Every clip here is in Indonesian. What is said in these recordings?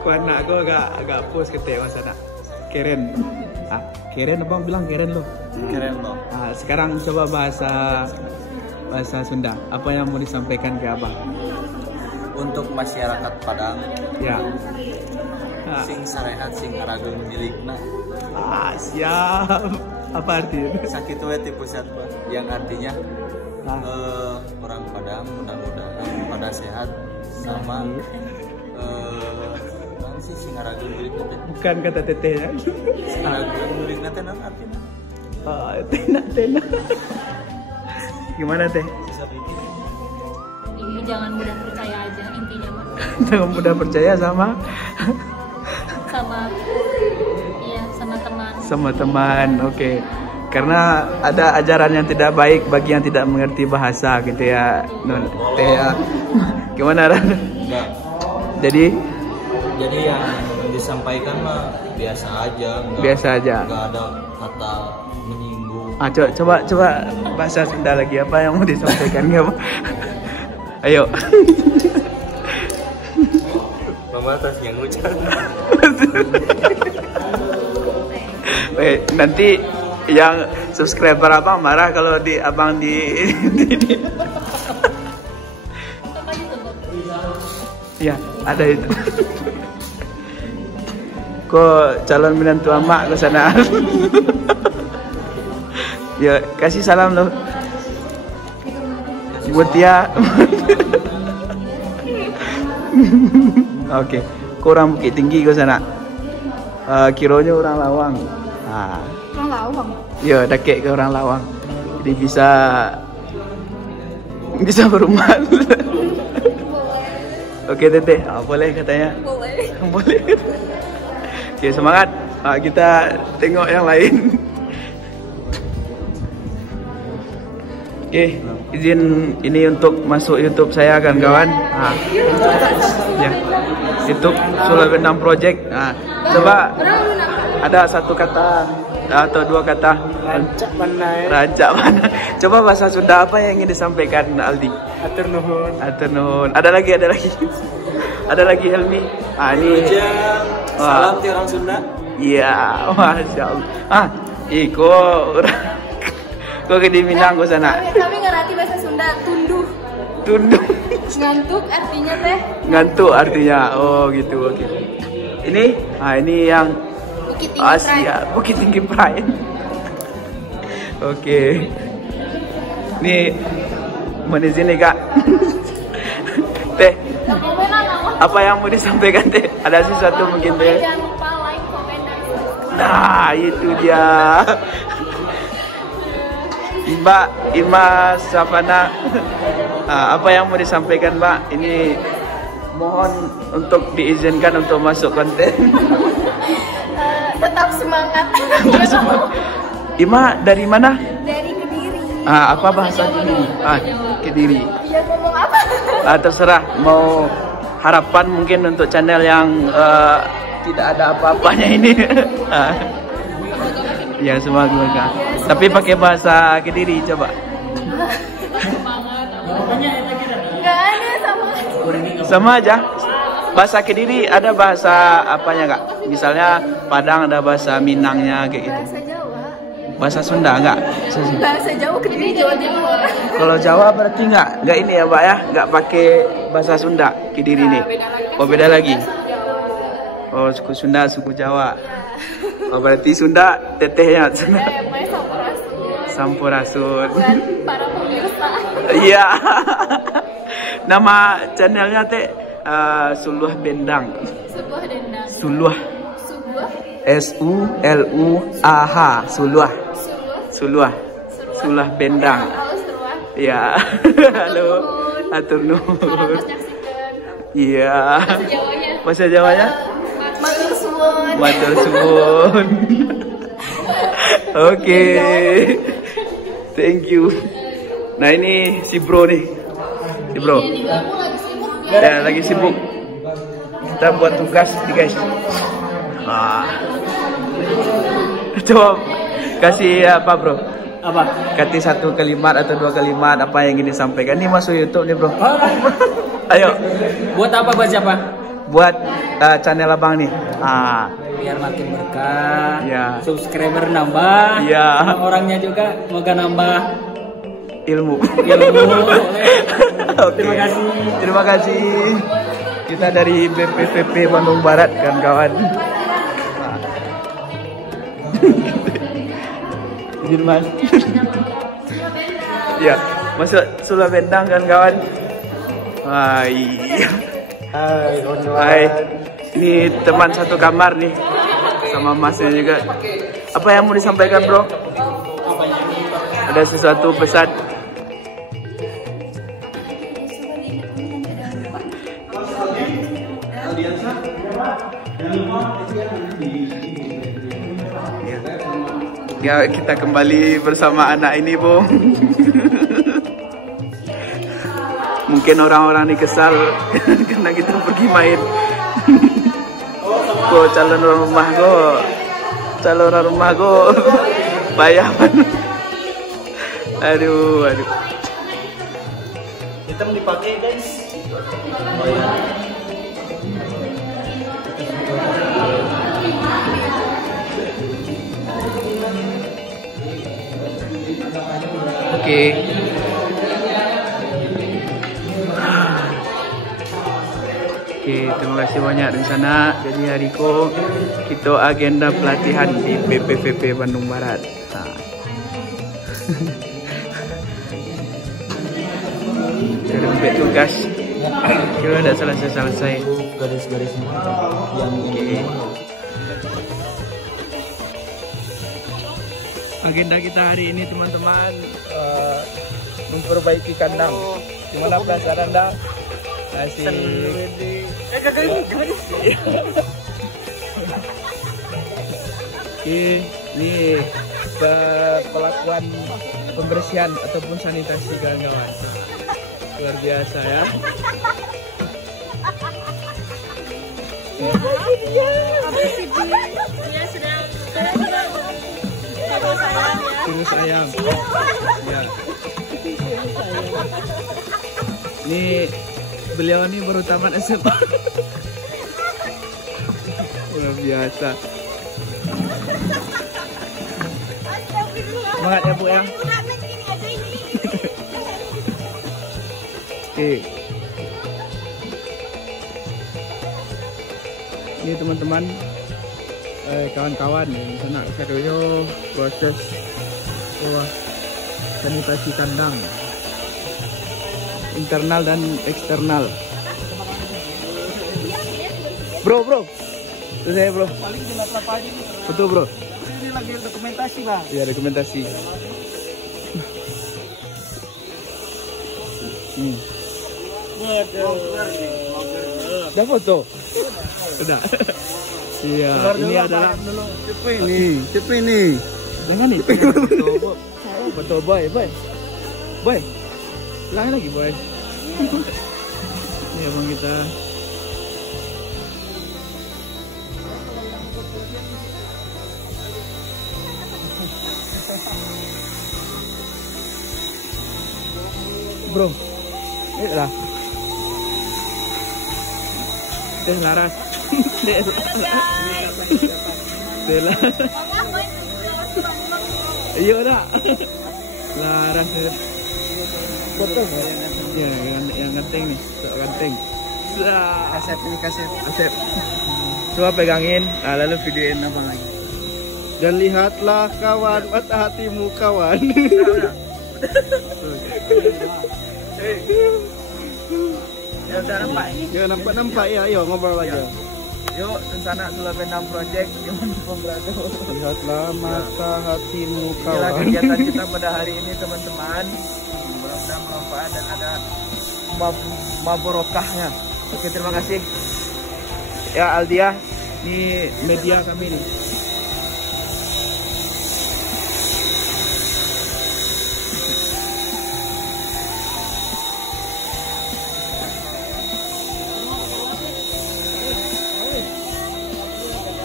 Warna aku agak pos ketek mas anak. Keren. Ah, keren abang bilang keren lo. Keren lo. Ah, sekarang coba bahasa Sunda. Apa yang mau disampaikan ke abang? Untuk masyarakat Padang, Ya. sing sarehat sing ngarageun milikna. Ah, siap. Apa artinya? Sakit we ti pusat Pak. Yang artinya orang Padang mudah-mudahan pada sehat sama mana sih sing ngarageun milikna teh? Bukan kata teteh ya. Sing ngarageun milikna teh naon artinya? Ah, tena. Gimana teh? Ini jangan mudah percaya aja intinya mah. Jangan mudah percaya sama teman. sama teman. Oke. Karena ada ajaran yang tidak baik bagi yang tidak mengerti bahasa gitu ya. Non teh ya. Gimana Ran? Enggak. Jadi yang disampaikan mah biasa aja, biasa aja. Enggak ada kata menyinggung. Ah, coba bahasa Sunda lagi apa yang mau disampaikan ya, Pak? Ayo. Mama tas yang ngucap. Nanti yang subscriber abang marah kalau abang di ya ada itu. Kok calon menantu emak ke sana? Ya kasih salam lo. Butia. Oke, kurang Bukit Tinggi ke sana. Kironya orang Lawang. Orang Lawang. Ya, dakek ke orang Lawang. Jadi bisa berumah. Oke, Teteh. Boleh katanya? Boleh. Oke, semangat. Kita tengok yang lain. Oke, izin ini untuk masuk YouTube saya kawan-kawan. Ya. YouTube Sulawesi Bendang Project. Coba ada satu kata atau dua kata. Rancak mana? Coba bahasa Sunda apa yang ingin disampaikan Aldi? Atur nuhun. Ada lagi. Ada lagi Helmi. Ini. Salam ti orang Sunda. Iya, masya Allah. Kok di Minang ke sana? Kami ngerti bahasa Sunda, tunduh. Ngantuk artinya teh. Ngantuk artinya. Oh gitu, oke. Ini yang Bukit Tinggi Asia, Bukit Tinggi Pride. Oke. Ini mohon izin nih Kak. Teh, apa yang mau disampaikan Teh? Ada sesuatu mungkin Teh? Jangan lupa like, komen, dan subscribe. Nah, itu dia. Mbak Ima Safana, apa yang mau disampaikan Mbak? Ini mohon untuk diizinkan untuk masuk konten. Tetap semangat. Ima dari mana? Dari Kediri. Apa bahasa Kediri? Kediri. Iya, ngomong apa? Terserah. Mau harapan mungkin untuk channel yang tidak ada apa-apanya ini. Ya semoga. Tapi pakai bahasa Kediri coba. Enggak ada Sama aja. Bahasa Kediri ada bahasa apanya Kak? Misalnya Padang ada bahasa Minangnya kayak gitu. bahasa Jawa. Bahasa Sunda enggak? Bahasa Jawa Kediri Jawa Timur. Kalau Jawa berarti enggak ini ya Pak ya? Enggak pakai bahasa Sunda Kediri ini. Oh beda lagi. Oh suku Sunda, suku Jawa. Oh berarti Sunda tetehnya. Sampurasun. Buat para pemirsa. Iya. Nama channelnya Teh Suluh Bendang. Sebuah dendang. Suluh. Sebuah. SULUAH. Suluh. Suluh. Suluh Bendang. Iya. Halo. Atur nuhun. Iya. Bahasa Jawanya? Matur suwun. suwun. Matur suwun. Oke. Thank you. Nah ini si bro nih. Si bro. Ya lagi sibuk. Kita buat tugas nih guys. Coba kasih apa bro? Apa? Kasih 1 kalimat atau 2 kalimat apa yang ingin disampaikan. Ini masuk YouTube nih bro. Ayo. Buat apa, buat siapa? Buat channel abang nih. Biar makin berkah. Ya. Subscriber nambah. Ya. Orangnya juga semoga nambah Ilmu. ilmu. Oke. Terima kasih. Terima kasih. Kita dari BPVP Bandung Barat kawan-kawan. Izin mas. Ya, masuk Sula Bendang kawan-kawan. Hai. Hai. Ini teman satu kamar nih. Sama masnya juga. Apa yang mau disampaikan bro? Ada sesuatu pesan? Ya, kita kembali bersama anak ini, Bung. Mungkin orang-orang ini kesal karena kita pergi main. Kok calon rumah kok bayar. Aduh. Hitam dipakai, guys. Oke. Terima kasih banyak di sana. Jadi hari ko kita agenda pelatihan di BPVP Bandung Barat. Terus tugas kita ada selesai. Garis-garisnya yang Oke. Agenda kita hari ini teman-teman memperbaiki kandang. Gimana penasaran dah? Asik. Oke, ini pelakuan pembersihan ataupun sanitasi kawan-kawan. Luar biasa ya. Dia sedang Terus ayam. Ya. Ini beliau ini baru tamat SMA. Luar biasa. Semangat ya Bu ya. Oke. Ini teman-teman, kawan-kawan di sana Sadoyo proses sanitasi kandang internal dan eksternal. Bro, itu saya bro. Paling jelas apa aja nih? Betul bro. Ini lagi dokumentasi, Bang. Iya dokumentasi. Udah foto? Udah. Iya, ini adalah Cepet ini. dengan itu. Betul boy. Ulangi lagi boy. Ini abang kita. Bro, lah. Teh laras. Iya dah. Laras. Foto ya, yang ganteng nih, ganteng. Kaset. Coba pegangin, lalu videoin apa lagi. Dan lihatlah kawan, mata hatimu kawan. Ya udah nampak ini. Ya nampak ya, ayo ngobrol aja. Yuk, rencana Sula Bendang Project gimana pemberatu? Lihatlah mata hatimu Inilah kawan. kegiatan kita pada hari ini teman-teman. Mudah-mudahan bermanfaat dan ada mabarokahnya. Oke, terima kasih. Ya Aldia, Ini media kami nih.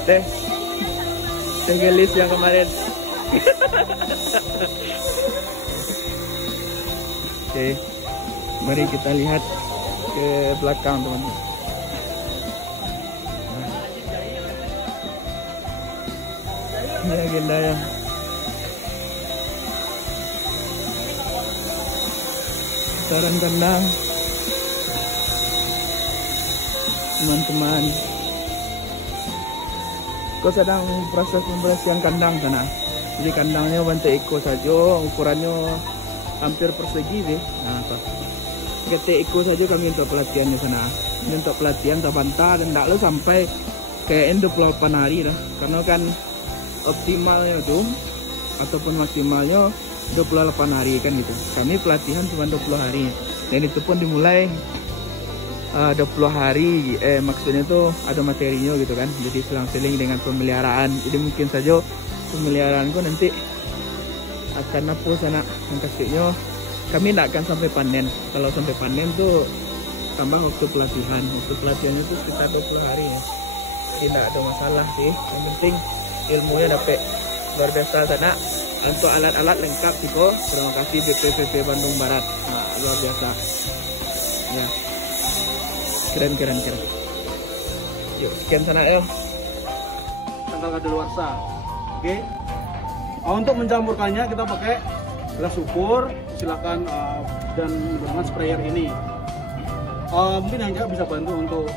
Teh gelis yang kemarin. Oke, mari kita lihat ke belakang teman-teman. Ini agenda ya. Putaran kandang, teman-teman. Kau sedang proses pembersihan kandang sana. Jadi kandangnya bentuk eko saja, ukurannya hampir persegi deh. Nah, kita eko saja kami untuk pelatihan di sana. Ini untuk pelatihan tabanta dan tak lo sampai kayak 28 hari dah. Karena kan optimalnya tuh ataupun maksimalnya 28 hari kan gitu. Kami pelatihan cuma 20 hari. Dan itu pun dimulai 20 hari, maksudnya tuh ada materinya gitu kan. Jadi selang-seling dengan pemeliharaan. Jadi mungkin saja pemeliharaanku nanti akan apa sana yang kasihnya. Kami tidak akan sampai panen. Kalau sampai panen tuh tambah waktu pelatihan. Waktu pelatihannya tuh sekitar 20 hari ya. Jadi tidak ada masalah sih. Yang penting ilmunya dapat luar biasa sana. Untuk alat-alat lengkap Tiko. Terima kasih BPPP Bandung Barat. Nah, luar biasa. Ya. Keren. Yuk, sekian sana El. Tanggal kadaluarsa. Oke. Untuk mencampurkannya kita pakai gelas ukur, silakan dan dengan sprayer ini. Mungkin yang bisa bantu untuk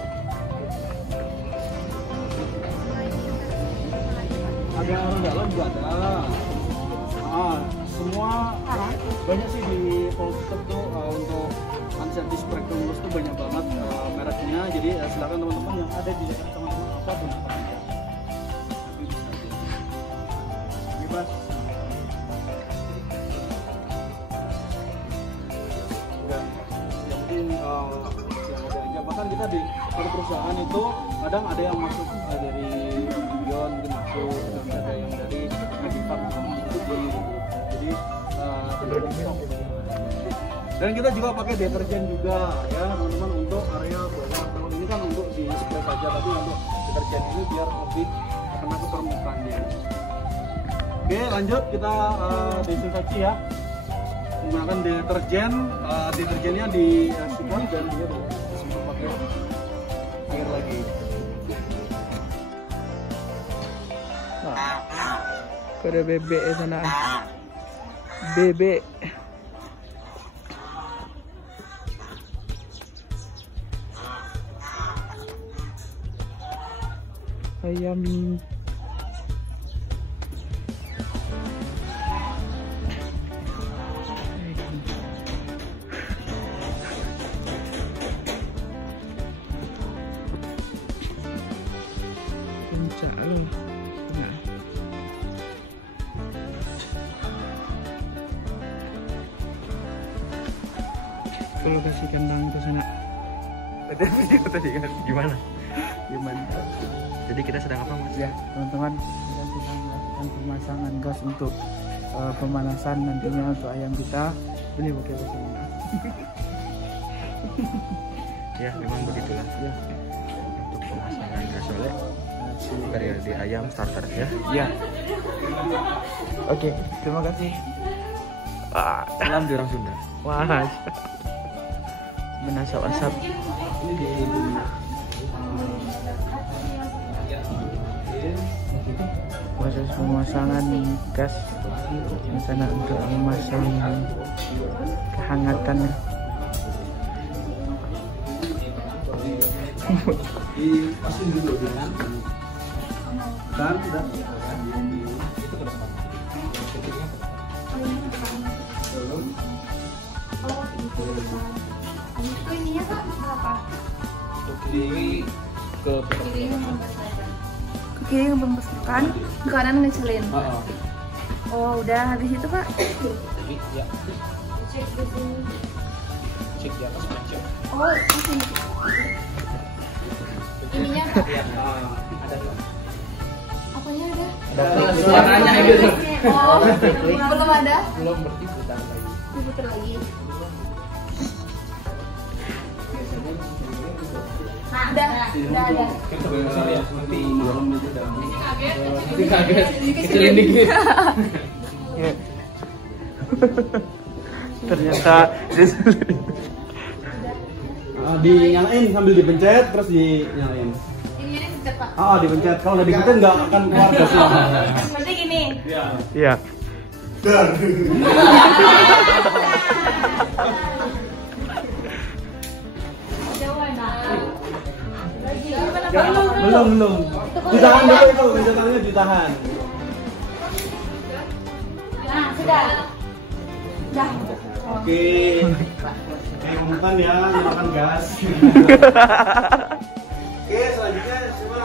ada orang dalam juga ada. Semua banyak sih di Polster tuh untuk antiseptik spray tuh banyak banget mereknya. Jadi silakan teman-teman yang ada di daerah teman-teman apa gunakan aja. Bebas. Yang penting yang ada aja. Bahkan kita di satu perusahaan itu kadang ada yang masuk dari Bion mungkin masuk, dan ada yang dari Medipak masuk gitu. Jadi dan kita juga pakai deterjen juga ya teman-teman untuk area bawah. Kalau ini kan untuk di spray saja, tapi untuk deterjen ini biar lebih kena ke permukaannya. Oke, lanjut kita desinfeksi ya. Menggunakan deterjen, deterjennya disimpan dan dia disimpan pakai air lagi. Ada bebek di sana. Bebek. Ayam. Puncak loh. Kalau kasih kandang ke sana. Ada video tadi kan gimana? Jadi kita sedang apa Mas? Ya teman-teman, kita sedang melakukan pemasangan gas untuk pemanasan nantinya untuk ayam kita. Ini pakai bahasa mana? Ya memang begitulah ya. Untuk pemasangan gas oleh dari ayam starter ya. Ya. Oke, terima kasih. Salam di orang Sunda. Wah, menasap-asap. Proses pemasangan gas di sana untuk memasang kehangatannya. Dipasin dulu dengan dan Itu ininya Kak apa? kiri ke Kiri membesarkan, ke kanan ngecelin. Oh udah habis itu Kak? ya. Cek di sini. Cek di atas meja. Oh masih. Ininya Kak? Ya, Apanya ada? Suaranya itu. Oh, belum ada? Belum berputar lagi. Diputar lagi. Nah, udah ada. Kaget. Kecilin dikit. Ternyata dinyalain sambil dipencet terus dinyalain. Ini pencet, Pak. Dipencet. Kalau udah dipencet nggak akan keluar gasnya. Berarti gini. iya. Belum. Ditahan dulu itu, pencetannya ditahan. Nah, sudah. Dah. Oke. Makan ya, makan gas. Oke, selanjutnya coba